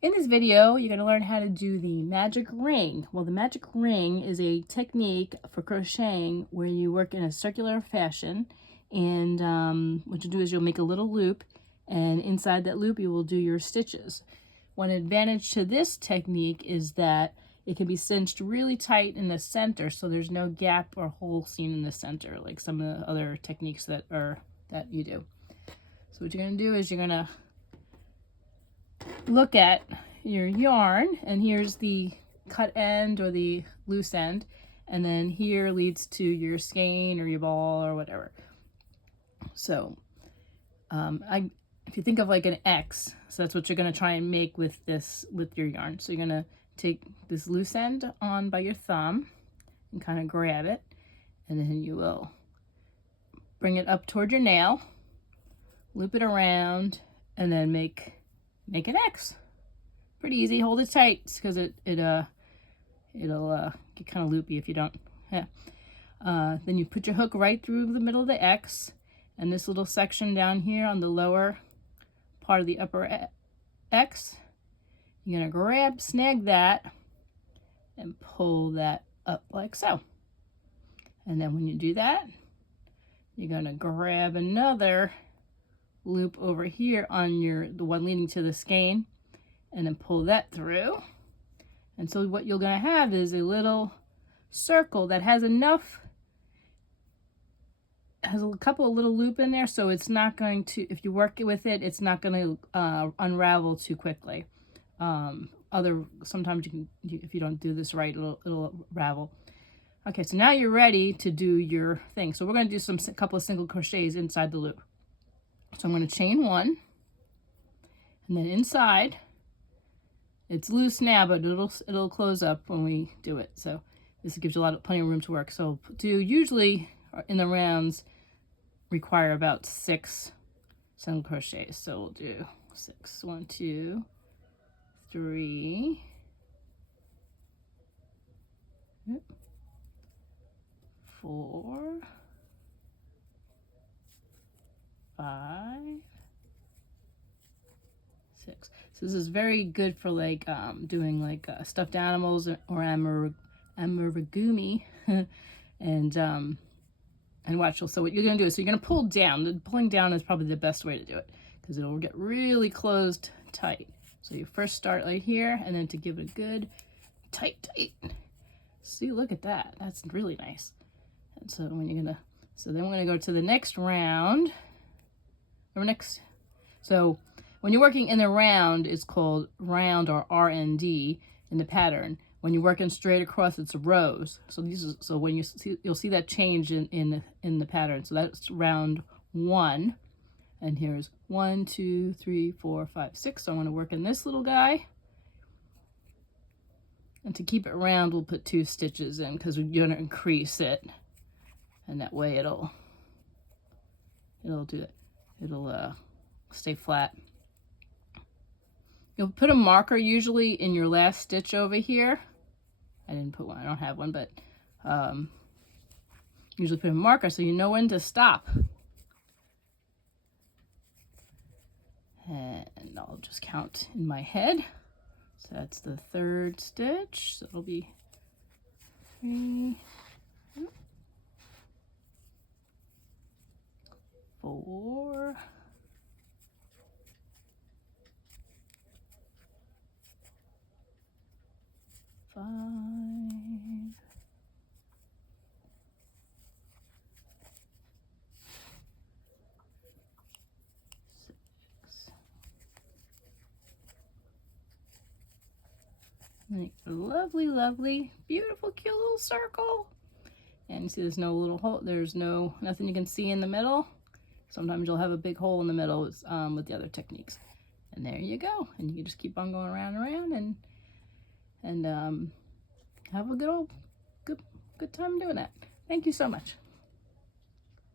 In this video, you're going to learn how to do the magic ring. Well, the magic ring is a technique for crocheting where you work in a circular fashion, and what you do is you'll make a little loop, and inside that loop you will do your stitches. One advantage to this technique is that it can be cinched really tight in the center, so there's no gap or hole seen in the center like some of the other techniques that you do. So what you're going to do is you're going to look at your yarn, and here's the cut end or the loose end, and then here leads to your skein or your ball or whatever. So if you think of like an X, so that's what you're going to try and make with your yarn. So you're going to take this loose end on by your thumb and kind of grab it, and then you will bring it up toward your nail, loop it around, and then make an X. Pretty easy. Hold it tight because it'll get kind of loopy if you don't. Yeah. Then you put your hook right through the middle of the X, and this little section down here on the lower part of the upper X, you're gonna snag that and pull that up like so. And then when you do that, you're gonna grab another loop over here on the one leading to the skein, and then pull that through. And so what you're going to have is a little circle that has a couple of little loop in there, so it's not going to, if you work with it, it's not going to unravel too quickly. Sometimes if you don't do this right, it'll ravel. Okay, so now you're ready to do your thing. So we're going to do a couple of single crochets inside the loop. So I'm going to chain one, and then inside, it's loose now, but it'll close up when we do it. So this gives you plenty of room to work. So usually in the rounds require about 6 single crochets. So we'll do 6. 1, 2, 3, 4, 5, 6. So this is very good for like doing like stuffed animals or amigurumi, and watch. So what you're gonna do is you're gonna pull down. Pulling down is probably the best way to do it because it'll get really closed tight. So you first start right here, and then to give it a good tight. See, look at that. That's really nice. And so then we're gonna go to the next round. So when you're working in the round, it's called round or RND in the pattern. When you're working straight across, it's rows. So when you'll see that change in the pattern. So that's round 1, and here's 1, 2, 3, 4, 5, 6. So I'm going to work in this little guy, and to keep it round, we'll put 2 stitches in because we're going to increase it, and that way it'll do it. It'll stay flat. You'll put a marker usually in your last stitch over here. I didn't put one, I don't have one, but usually put a marker so you know when to stop. And I'll just count in my head. So that's the 3rd stitch. So it'll be 3, 4, 5, 6. Make a lovely, beautiful, cute little circle. And you see there's no little hole, there's nothing you can see in the middle. Sometimes you'll have a big hole in the middle with the other techniques. And there you go. And you can just keep on going around and around, and have a good time doing that. Thank you so much.